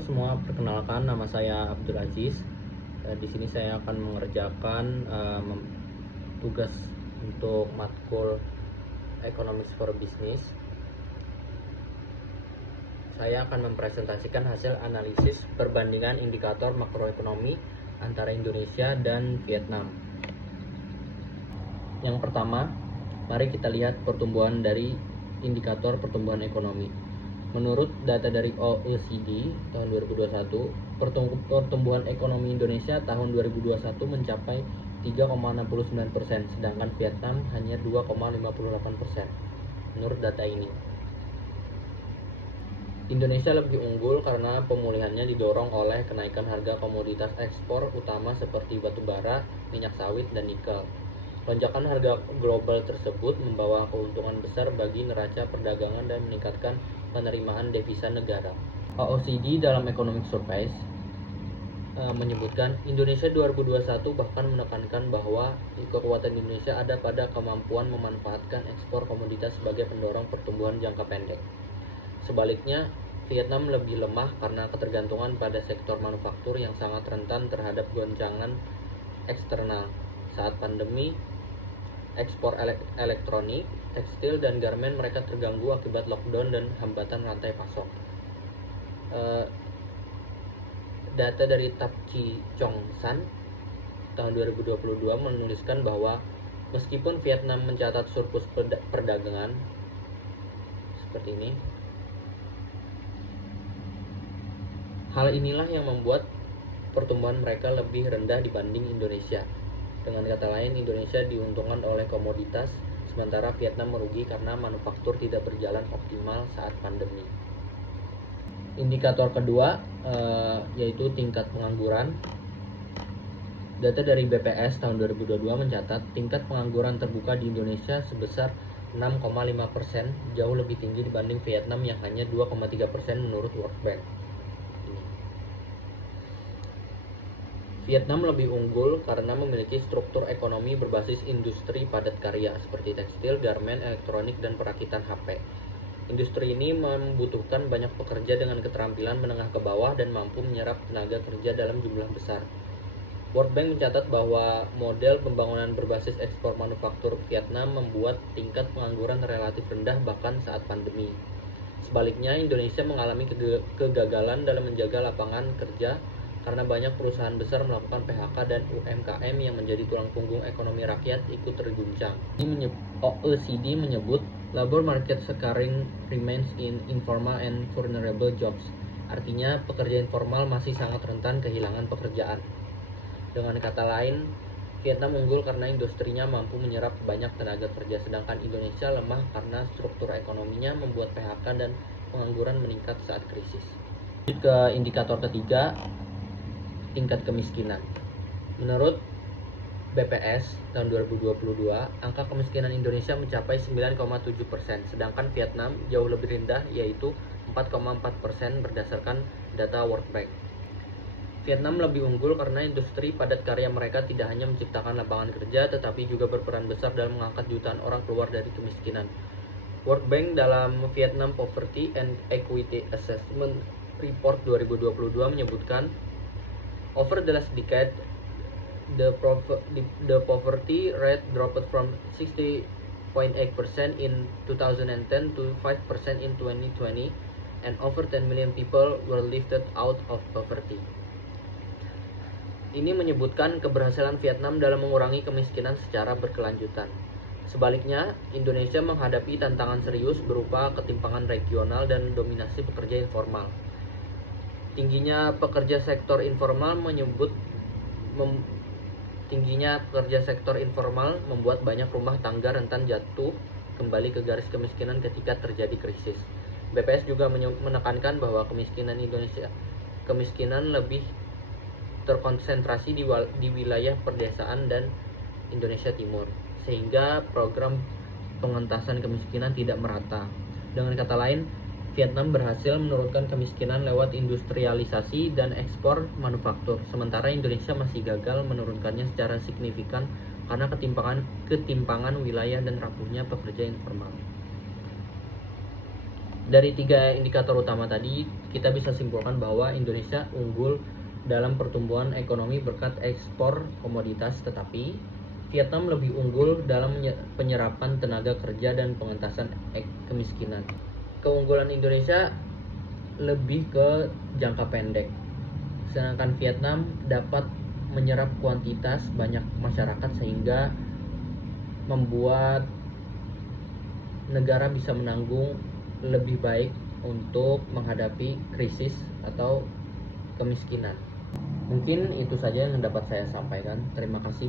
semua, perkenalkan nama saya Abdul Aziz. Di sini saya akan mengerjakan tugas untuk matkul Economics for Business. Saya akan mempresentasikan hasil analisis perbandingan indikator makroekonomi antara Indonesia dan Vietnam. Yang pertama, mari kita lihat pertumbuhan dari indikator pertumbuhan ekonomi. Menurut data dari OECD tahun 2021, pertumbuhan ekonomi Indonesia tahun 2021 mencapai 3,69%, sedangkan Vietnam hanya 2,58%. Menurut data ini, Indonesia lebih unggul karena pemulihannya didorong oleh kenaikan harga komoditas ekspor utama seperti batu bara, minyak sawit, dan nikel. Lonjakan harga global tersebut membawa keuntungan besar bagi neraca perdagangan dan meningkatkan penerimaan devisa negara. OECD dalam Economic Surveys menyebutkan Indonesia 2021 bahkan menekankan bahwa kekuatan Indonesia ada pada kemampuan memanfaatkan ekspor komoditas sebagai pendorong pertumbuhan jangka pendek. Sebaliknya, Vietnam lebih lemah karena ketergantungan pada sektor manufaktur yang sangat rentan terhadap goncangan eksternal. Saat pandemi, ekspor elektronik, tekstil, dan garmen mereka terganggu akibat lockdown dan hambatan rantai pasok. Data dari Tapchi Chong San tahun 2022 menuliskan bahwa meskipun Vietnam mencatat surplus perdagangan seperti ini, hal inilah yang membuat pertumbuhan mereka lebih rendah dibanding Indonesia. Dengan kata lain, Indonesia diuntungkan oleh komoditas, sementara Vietnam merugi karena manufaktur tidak berjalan optimal saat pandemi. Indikator kedua yaitu tingkat pengangguran. Data dari BPS tahun 2022 mencatat tingkat pengangguran terbuka di Indonesia sebesar 6,5%, jauh lebih tinggi dibanding Vietnam yang hanya 2,3% menurut World Bank. Vietnam lebih unggul karena memiliki struktur ekonomi berbasis industri padat karya seperti tekstil, garmen, elektronik, dan perakitan HP. Industri ini membutuhkan banyak pekerja dengan keterampilan menengah ke bawah dan mampu menyerap tenaga kerja dalam jumlah besar. World Bank mencatat bahwa model pembangunan berbasis ekspor manufaktur Vietnam membuat tingkat pengangguran relatif rendah bahkan saat pandemi. Sebaliknya, Indonesia mengalami kegagalan dalam menjaga lapangan kerja karena banyak perusahaan besar melakukan PHK dan UMKM yang menjadi tulang punggung ekonomi rakyat ikut terguncang. OECD menyebut labor market sekarang remains in informal and vulnerable jobs. Artinya, pekerja informal masih sangat rentan kehilangan pekerjaan. Dengan kata lain, Vietnam unggul karena industrinya mampu menyerap banyak tenaga kerja, sedangkan Indonesia lemah karena struktur ekonominya membuat PHK dan pengangguran meningkat saat krisis. Lanjut ke indikator ketiga, tingkat kemiskinan. Menurut BPS tahun 2022, angka kemiskinan Indonesia mencapai 9,7%, sedangkan Vietnam jauh lebih rendah, yaitu 4,4% berdasarkan data World Bank. Vietnam lebih unggul karena industri padat karya mereka tidak hanya menciptakan lapangan kerja, tetapi juga berperan besar dalam mengangkat jutaan orang keluar dari kemiskinan. World Bank dalam Vietnam Poverty and Equity Assessment Report 2022 menyebutkan, over the last decade, the poverty rate dropped from 60.8% in 2010 to 5% in 2020, and over 10 million people were lifted out of poverty. Ini menyebutkan keberhasilan Vietnam dalam mengurangi kemiskinan secara berkelanjutan. Sebaliknya, Indonesia menghadapi tantangan serius berupa ketimpangan regional dan dominasi pekerja informal. Tingginya pekerja sektor informal membuat banyak rumah tangga rentan jatuh kembali ke garis kemiskinan ketika terjadi krisis. BPS juga menekankan bahwa kemiskinan lebih terkonsentrasi di wilayah perdesaan dan Indonesia Timur, sehingga program pengentasan kemiskinan tidak merata. Dengan kata lain, Vietnam berhasil menurunkan kemiskinan lewat industrialisasi dan ekspor manufaktur, sementara Indonesia masih gagal menurunkannya secara signifikan karena ketimpangan wilayah dan rapuhnya pekerja informal. Dari 3 indikator utama tadi, kita bisa simpulkan bahwa Indonesia unggul dalam pertumbuhan ekonomi berkat ekspor komoditas, tetapi Vietnam lebih unggul dalam penyerapan tenaga kerja dan pengentasan kemiskinan. Keunggulan Indonesia lebih ke jangka pendek, sedangkan Vietnam dapat menyerap kuantitas banyak masyarakat sehingga membuat negara bisa menanggung lebih baik untuk menghadapi krisis atau kemiskinan. Mungkin itu saja yang dapat saya sampaikan. Terima kasih.